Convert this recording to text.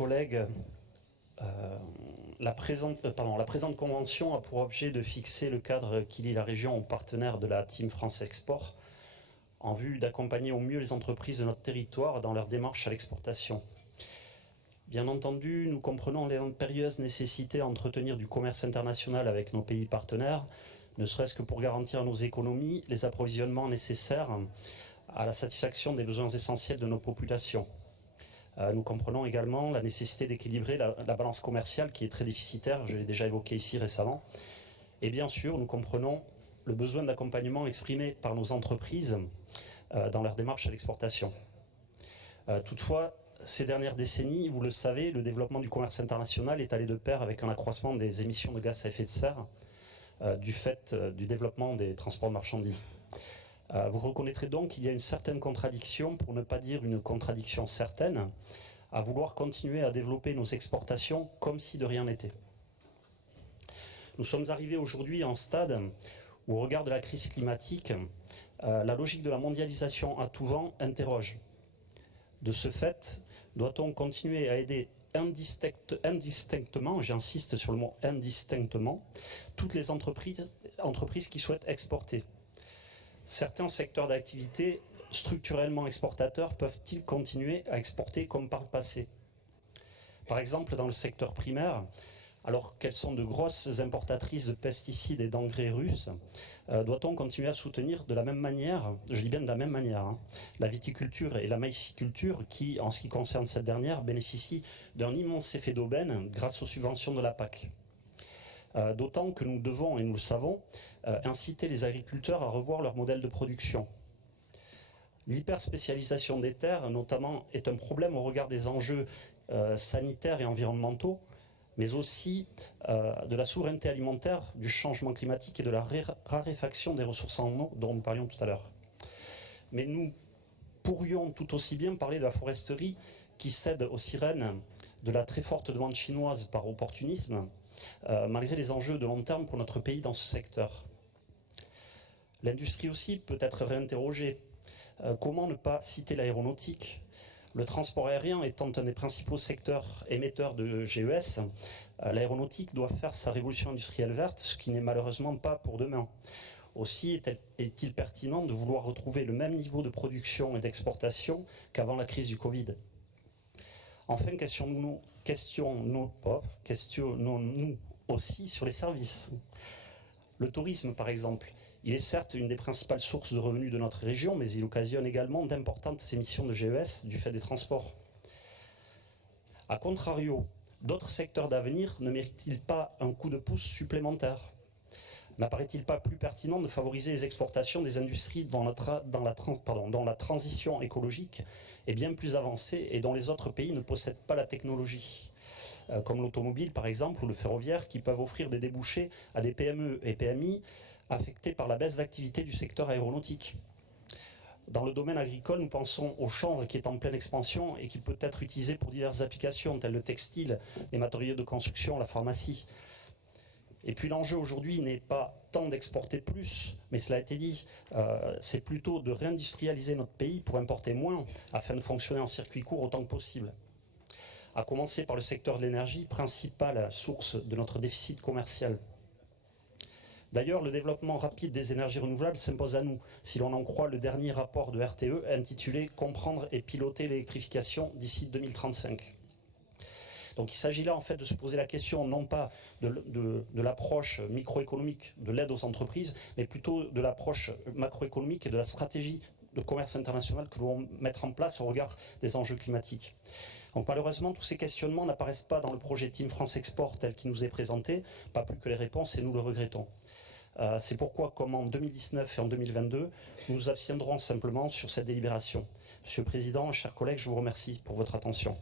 collègues, la présente convention a pour objet de fixer le cadre qui lie la région aux partenaires de la Team France Export en vue d'accompagner au mieux les entreprises de notre territoire dans leur démarche à l'exportation. Bien entendu, nous comprenons l'impérieuse nécessité à entretenir du commerce international avec nos pays partenaires, ne serait-ce que pour garantir à nos économies les approvisionnements nécessaires à la satisfaction des besoins essentiels de nos populations. Nous comprenons également la nécessité d'équilibrer la balance commerciale qui est très déficitaire, je l'ai déjà évoqué ici récemment. Et bien sûr, nous comprenons le besoin d'accompagnement exprimé par nos entreprises dans leur démarche à l'exportation. Toutefois, ces dernières décennies, vous le savez, le développement du commerce international est allé de pair avec un accroissement des émissions de gaz à effet de serre du fait du développement des transports de marchandises. Vous reconnaîtrez donc qu'il y a une certaine contradiction, pour ne pas dire une contradiction certaine, à vouloir continuer à développer nos exportations comme si de rien n'était. Nous sommes arrivés aujourd'hui à un stade où, au regard de la crise climatique, la logique de la mondialisation à tout vent interroge. De ce fait, doit-on continuer à aider indistinctement, j'insiste sur le mot indistinctement, toutes les entreprises qui souhaitent exporter? Certains secteurs d'activité structurellement exportateurs peuvent-ils continuer à exporter comme par le passé? Par exemple, dans le secteur primaire, alors qu'elles sont de grosses importatrices de pesticides et d'engrais russes, doit-on continuer à soutenir de la même manière, je dis bien de la même manière, la viticulture et la maïsiculture qui, en ce qui concerne cette dernière, bénéficient d'un immense effet d'aubaine grâce aux subventions de la PAC. D'autant que nous devons, et nous le savons, inciter les agriculteurs à revoir leur modèle de production. L'hyperspécialisation des terres, notamment, est un problème au regard des enjeux sanitaires et environnementaux, mais aussi de la souveraineté alimentaire, du changement climatique et de la raréfaction des ressources en eau dont nous parlions tout à l'heure. Mais nous pourrions tout aussi bien parler de la foresterie qui cède aux sirènes de la très forte demande chinoise par opportunisme, malgré les enjeux de long terme pour notre pays dans ce secteur. L'industrie aussi peut être réinterrogée. Comment ne pas citer l'aéronautique? Le transport aérien étant un des principaux secteurs émetteurs de GES, l'aéronautique doit faire sa révolution industrielle verte, ce qui n'est malheureusement pas pour demain. Aussi est-il pertinent de vouloir retrouver le même niveau de production et d'exportation qu'avant la crise du Covid. Enfin, questionnons-nous aussi sur les services. Le tourisme, par exemple, il est certes une des principales sources de revenus de notre région, mais il occasionne également d'importantes émissions de GES du fait des transports. A contrario, d'autres secteurs d'avenir ne méritent-ils pas un coup de pouce supplémentaire? N'apparaît-il pas plus pertinent de favoriser les exportations des industries dont la transition écologique est bien plus avancée et dont les autres pays ne possèdent pas la technologie, comme l'automobile par exemple ou le ferroviaire, qui peuvent offrir des débouchés à des PME et PMI affectés par la baisse d'activité du secteur aéronautique. Dans le domaine agricole, nous pensons au chanvre qui est en pleine expansion et qui peut être utilisé pour diverses applications telles le textile, les matériaux de construction, la pharmacie. Et puis l'enjeu aujourd'hui n'est pas tant d'exporter plus, mais cela a été dit, c'est plutôt de réindustrialiser notre pays pour importer moins, afin de fonctionner en circuit court autant que possible. À commencer par le secteur de l'énergie, principale source de notre déficit commercial. D'ailleurs, le développement rapide des énergies renouvelables s'impose à nous, si l'on en croit le dernier rapport de RTE intitulé « Comprendre et piloter l'électrification d'ici 2035 ». Donc il s'agit là en fait de se poser la question non pas de l'approche microéconomique de l'aide aux entreprises, mais plutôt de l'approche macroéconomique et de la stratégie de commerce international que nous devons mettre en place au regard des enjeux climatiques. Donc malheureusement, tous ces questionnements n'apparaissent pas dans le projet Team France Export tel qu'il nous est présenté, pas plus que les réponses, et nous le regrettons. C'est pourquoi, comme en 2019 et en 2022, nous nous abstiendrons simplement sur cette délibération. Monsieur le Président, chers collègues, je vous remercie pour votre attention.